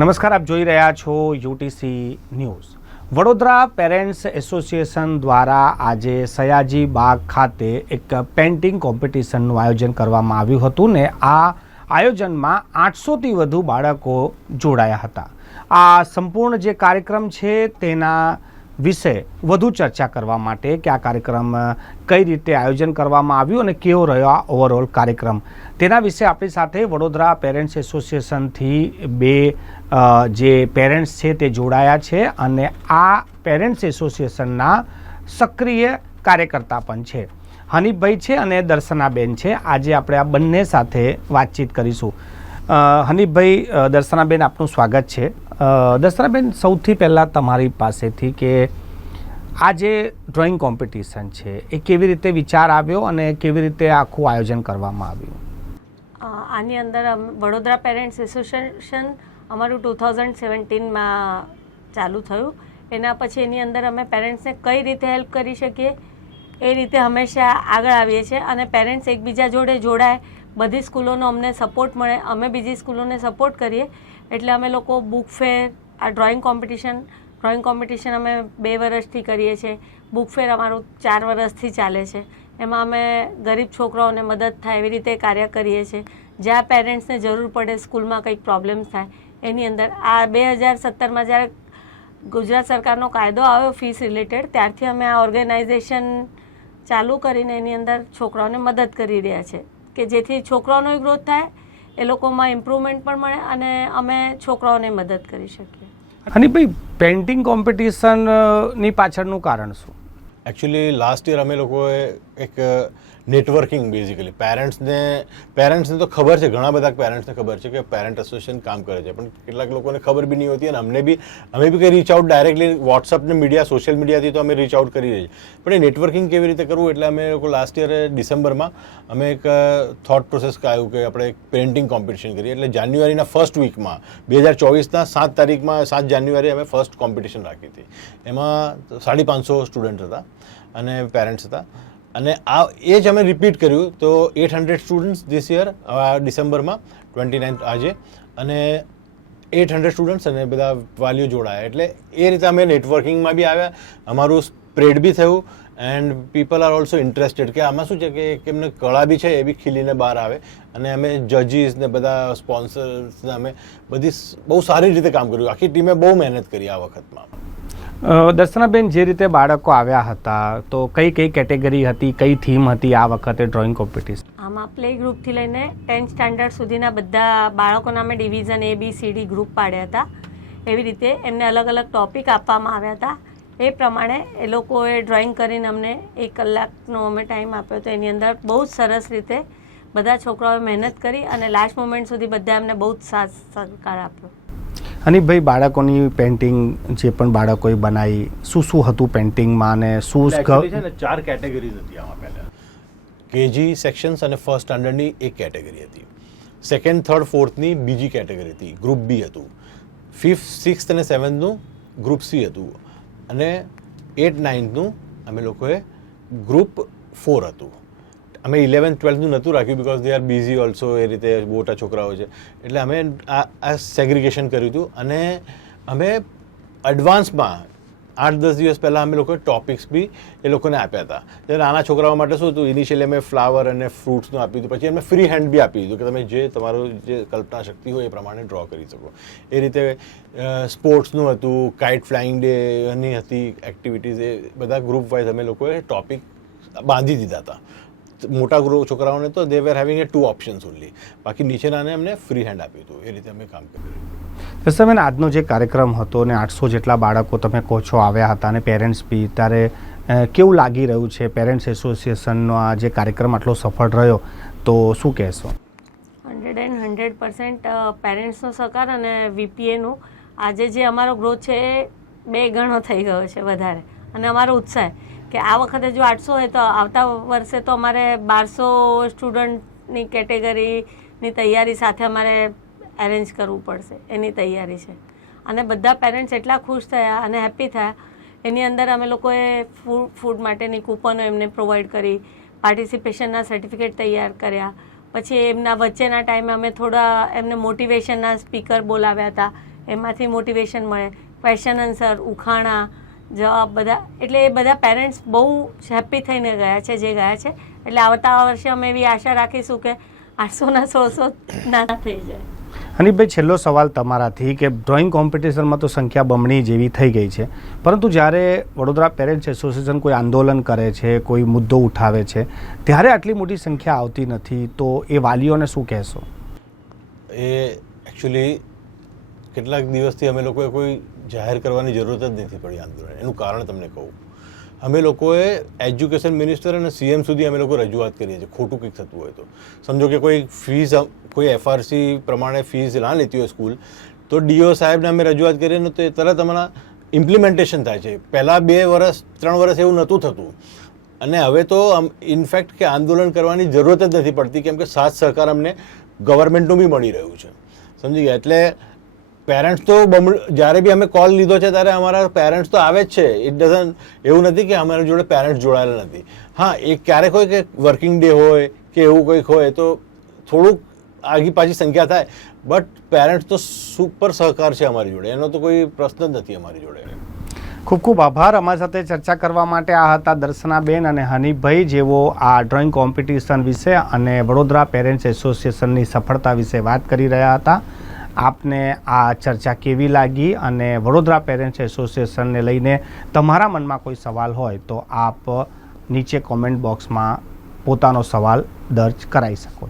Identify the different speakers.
Speaker 1: નમસ્કાર, આપ જોઈ રહ્યા છો UTC news. Vadodara parents association દ્વારા આજે સયાજી બાગ ખાતે એક પેઇન્ટિંગ કોમ્પિટિશનનું આયોજન કરવામાં આવ્યું હતું ને આ આયોજનમાં આઠસોથી વધુ બાળકો જોડાયા હતા. આ સંપૂર્ણ જે કાર્યક્રમ છે તેના વિશે વધુ ચર્ચા કરવા માટે કે આ કાર્યક્રમ કઈ રીતે આયોજન કરવામાં આવ્યું અને કેવો રહ્યો આ ઓવરઓલ કાર્યક્રમ. તેના વિશે આપણી સાથે વડોદરા પેરેન્ટ્સ એસોસિએશનથી બે જે પેરેન્ટ્સ છે તે જોડાયા છે અને આ પેરેન્ટ્સ એસોસિએશનના સક્રિય કાર્યકર્તા પણ છે. હનીફભાઈ છે અને દર્શનાબેન છે. આજે આપણે આ બંને સાથે વાતચીત કરીશું. હનીફભાઈ દર્શનાબેન, આપનું સ્વાગત છે. દર્શનાબેન, સૌથી પહેલાં તમારી પાસેથી કે આ જે ડ્રોઈંગ કોમ્પિટિશન છે, એ કેવી રીતે વિચાર આવ્યો અને કેવી રીતે આખું આયોજન કરવામાં આવ્યું?
Speaker 2: આની અંદર વડોદરા પેરેન્ટ્સ એસોસિએશન અમારું ટુ થાઉઝન્ડ સેવન્ટીનમાં ચાલુ થયું. એના પછી એની અંદર અમે પેરેન્ટ્સને કઈ રીતે હેલ્પ કરી શકીએ, એ રીતે હંમેશા આગળ આવીએ છીએ અને પેરેન્ટ્સ એકબીજા જોડે જોડાય બધી સ્કૂલોનો અમને સપોર્ટ મળે. અમે બીજી સ્કૂલોને સપોર્ટ કરીએ. એટલે અમે લોકો બુક ફેર આ ડ્રોઈંગ કોમ્પિટિશન ડ્રોઈંગ કોમ્પિટિશન અમે બે વર્ષથી કરીએ છીએ. બુક ફેર અમારું ચાર વર્ષથી ચાલે છે. એમાં અમે ગરીબ છોકરાઓને મદદ થાય એવી રીતે કાર્ય કરીએ છીએ. જ્યાં પેરેન્ટ્સને જરૂર પડે સ્કૂલમાં કંઈક પ્રોબ્લેમ્સ થાય, એની અંદર. આ બે હજાર સત્તરમાં જ્યારે ગુજરાત સરકારનો કાયદો આવ્યો ફીસ રિલેટેડ ત્યારથી અમે આ ઓર્ગેનાઇઝેશન ચાલુ કરીને એની અંદર છોકરાઓને મદદ કરી રહ્યા છે. કે જેથી છોકરાઓનો ગ્રોથ થાય એ લોકોમાં ઇમ્પ્રુવમેન્ટ પણ મળે અને અમે છોકરાઓને મદદ કરી શકીએ.
Speaker 1: અને ભાઈ પેઇન્ટિંગ કોમ્પિટિશનની પાછળનું કારણ શું?
Speaker 3: એકચ્યુઅલી લાસ્ટ યર અમે લોકોએ એક નેટવર્કિંગ બેઝિકલી પેરેન્ટ્સને પેરેન્ટ્સને તો ખબર છે, ઘણા બધા પેરેન્ટ્સને ખબર છે કે પેરેન્ટ એસોસિએશન કામ કરે છે. પણ કેટલાક લોકોને ખબર બી નહીં હોતી અને અમને બી, અમે બી કંઈ રીચ આઉટ ડાયરેક્ટલી વોટ્સઅપને મીડિયા સોશિયલ મીડિયાથી તો અમે રીચ આઉટ કરી રહી છીએ. પણ એ નેટવર્કિંગ કેવી રીતે કરવું એટલે અમે લોકો લાસ્ટ યરે ડિસેમ્બરમાં અમે એક થોટ પ્રોસેસ કહ્યું કે આપણે એક પેઇન્ટિંગ કોમ્પિટિશન કરીએ. એટલે જાન્યુઆરીના ફર્સ્ટ વીકમાં બે હજાર ચોવીસના સાત તારીખમાં, સાત જાન્યુઆરી અમે ફર્સ્ટ કોમ્પિટિશન રાખી હતી. એમાં સાડી પાંચસો સ્ટુડન્ટ હતા અને પેરેન્ટ્સ હતા. અને આ એ જ અમે રિપીટ કર્યું તો eight hundred students this year ડિસેમ્બરમાં ટ્વેન્ટી નાઇન્થ આજે. અને એટ હંડ્રેડ સ્ટુડન્ટ્સ અને બધા વાલીઓ જોડાયા. એટલે એ રીતે અમે નેટવર્કિંગમાં બી આવ્યા. અમારું સ્પ્રેડ બી થયું and people are also interested કે આમાં શું છે કે એમને કળા બી છે એ બી ખીલીને બહાર આવે. અને અમે જજીસ ને બધા સ્પોન્સર્સને અમે બધી બહુ સારી રીતે કામ કર્યું. આખી ટીમે બહુ મહેનત કરી આ વખતમાં.
Speaker 1: દર્શનાબેન, જે રીતે બાળકો આવ્યા હતા, તો કઈ કઈ કેટેગરી હતી, કઈ થીમ હતી આ વખતે ડ્રોઈંગ કોમ્પિટિશન?
Speaker 2: આમાં પ્લે ગ્રુપથી લઈને ટેન્થ સ્ટાન્ડર્ડ સુધીના બધા બાળકોના અમે division A, B, C, D group પાડ્યા હતા. એવી રીતે એમને અલગ અલગ ટોપિક આપવામાં આવ્યા હતા. એ પ્રમાણે એ લોકોએ ડ્રોઈંગ કરીને અમને એક કલાકનો અમે ટાઈમ આપ્યો હતો. એની અંદર બહુ જ સરસ રીતે બધા છોકરાઓએ મહેનત કરી અને લાસ્ટ મોમેન્ટ સુધી બધા એમને બહુ જ સાથ સહકાર આપ્યો.
Speaker 1: હનીફભાઈ બાળકોની પેઇન્ટિંગ જે પણ બાળકોએ બનાવી શું શું હતું પેઇન્ટિંગમાં અને શું
Speaker 3: છે ને ચાર કેટેગરીઝ હતી આમાં પહેલાં. કેજી સેક્શન્સ અને ફર્સ્ટ સ્ટાન્ડર્ડની એક કેટેગરી હતી. સેકન્ડ થર્ડ ફોર્થની બીજી કેટેગરી હતી ગ્રુપ બી હતું. ફિફ્થ સિક્સ્થ અને સેવન્થનું ગ્રુપ સી હતું. અને એટ નાઇન્થનું અમે લોકોએ ગ્રુપ ફોર હતું. અમે ઇલેવન્થ ટ્વેલ્થનું નહોતું રાખ્યું because they are busy also એ રીતે મોટા છોકરાઓ છે. એટલે અમે આ સેગ્રિગેશન કર્યું હતું અને અમે એડવાન્સમાં આઠ, દસ દિવસ પહેલાં અમે લોકોએ ટોપિક્સ બી એ લોકોને આપ્યા હતા. જ્યારે નાના છોકરાઓ માટે શું હતું? ઇનિશિયલી અમે ફ્લાવર અને ફ્રૂટ્સનું આપ્યું હતું. પછી અમે ફ્રી હેન્ડ બી આપી દીધું કે તમે જે તમારું જે કલ્પના શક્તિ હોય એ પ્રમાણે ડ્રો કરી શકો. એ રીતે સ્પોર્ટ્સનું હતું કાઇટ ફ્લાઇંગ ડેની હતી એક્ટિવિટીઝ એ બધા ગ્રુપ વાઇઝ અમે લોકોએ ટોપિક બાંધી દીધા હતા. મોટા ગ્રુપ છોકરાઓને તો they were having a two options only બાકી નીચેનાને અમને ફ્રી હેન્ડ આપ્યું હતું. એ રીતે અમે કામ કર્યું.
Speaker 1: દર્શનાબેન આજનો જે કાર્યક્રમ હતો ને આઠસો જેટલા બાળકો તમે કહો છો આવ્યા હતા અને પેરેન્ટ્સ બી ત્યારે કેવું લાગી રહ્યું છે પેરેન્ટ્સ એસોસિએશનનો આ જે કાર્યક્રમ આટલો સફળ રહ્યો? તો શું કહેશો?
Speaker 2: હંડ્રેડ એન્ડ હંડ્રેડ પર્સન્ટ પેરેન્ટ્સનો સહકાર અને વીપીએનું આજે જે અમારો ગ્રોથ છે એ બે ગણો થઈ ગયો છે વધારે. અને અમારો ઉત્સાહ કે આ વખતે જો આઠસો હોય તો આવતા વર્ષે તો અમારે બારસો સ્ટુડન્ટની કેટેગરીની તૈયારી સાથે અમારે એરેન્જ કરવું પડશે. એની તૈયારી છે. અને બધા પેરેન્ટ્સ એટલા ખુશ થયા અને હેપી થયા. એની અંદર અમે લોકોએ ફૂડ ફૂડ માટેની કૂપનો એમને પ્રોવાઈડ કરી પાર્ટિસિપેશનના સર્ટિફિકેટ તૈયાર કર્યા. પછી એમના વચ્ચેના ટાઈમે અમે થોડા એમને મોટિવેશનના સ્પીકર બોલાવ્યા હતા. એમાંથી મોટિવેશન મળે. ક્વેશ્ચન આન્સર ઉખાણા જવાબ બધા એટલે એ બધા પેરેન્ટ્સ બહુ હેપી થઈને ગયા છે જે ગયા છે. એટલે આવતા વર્ષે અમે એવી આશા રાખીશું કે આઠસોના સોળસો ના થઈ જાય.
Speaker 1: હનીફભાઈ છેલ્લો સવાલ તમારાથી કે ડ્રોઈંગ કોમ્પિટિશનમાં તો સંખ્યા બમણી જેવી થઈ ગઈ છે. પરંતુ જ્યારે વડોદરા પેરેન્ટ્સ એસોસિએશન કોઈ આંદોલન કરે છે કોઈ મુદ્દો ઉઠાવે છે ત્યારે આટલી મોટી સંખ્યા આવતી નથી તો એ વાલીઓને શું કહેશો?
Speaker 3: એ એકચ્યુઅલી કેટલાક દિવસથી અમે લોકોએ કોઈ જાહેર કરવાની જરૂરત જ નથી પડી આંદોલન એનું કારણ તમને કહું. અમે લોકોએ એજ્યુકેશન મિનિસ્ટર અને સીએમ સુધી અમે લોકો રજૂઆત કરીએ છીએ. ખોટું કંઈક થતું હોય તો. સમજો કે કોઈ ફીસ કોઈ એફઆરસી પ્રમાણે ફીસ ના લેતી હોય સ્કૂલ, તો ડીઓ સાહેબને અમે રજૂઆત કરીએ ને તો એ તરત અમારા ઇમ્પ્લિમેન્ટેશન થાય છે. પહેલાં બે વર્ષ ત્રણ વર્ષ એવું નહોતું થતું. અને હવે તો ઇનફેક્ટ કે આંદોલન કરવાની જરૂરત જ નથી પડતી, કેમ કે સાથ સહકાર અમને ગવર્મેન્ટનું બી મળી રહ્યું છે. સમજી ગયા? એટલે પેરેન્ટ્સ તો જ્યારે બી અમે કોલ લીધો છે, ત્યારે અમારા પેરેન્ટ્સ તો આવે જ છે. ઇટ ડઝન એવું નથી કે અમારી જોડે પેરેન્ટ્સ જોડાયેલા નથી. હા, એ ક્યારેક હોય કે વર્કિંગ ડે હોય કે એવું કંઈક હોય, તો થોડુંક આગી પાછી સંખ્યા થાય. બટ પેરેન્ટ્સ તો સુપર સહકાર છે અમારી જોડે. એનો તો કોઈ પ્રશ્ન જ નથી અમારી જોડે.
Speaker 1: ખૂબ ખૂબ આભાર. અમારી સાથે ચર્ચા કરવા માટે આ હતા દર્શનાબેન અને હનીફભાઈ જેઓ આ ડ્રોઈંગ કોમ્પિટિશન વિશે અને વડોદરા પેરેન્ટ્સ એસોસિએશનની સફળતા વિશે વાત કરી રહ્યા હતા. આપને આ ચર્ચા કેવી લાગી અને વડોદરા પેરેન્ટ્સ એસોસિએશનને લઈને તમારા મનમાં કોઈ સવાલ હોય તો આપ નીચે કોમેન્ટ બોક્સમાં પોતાનો સવાલ દર્જ કરાવી શકો છો.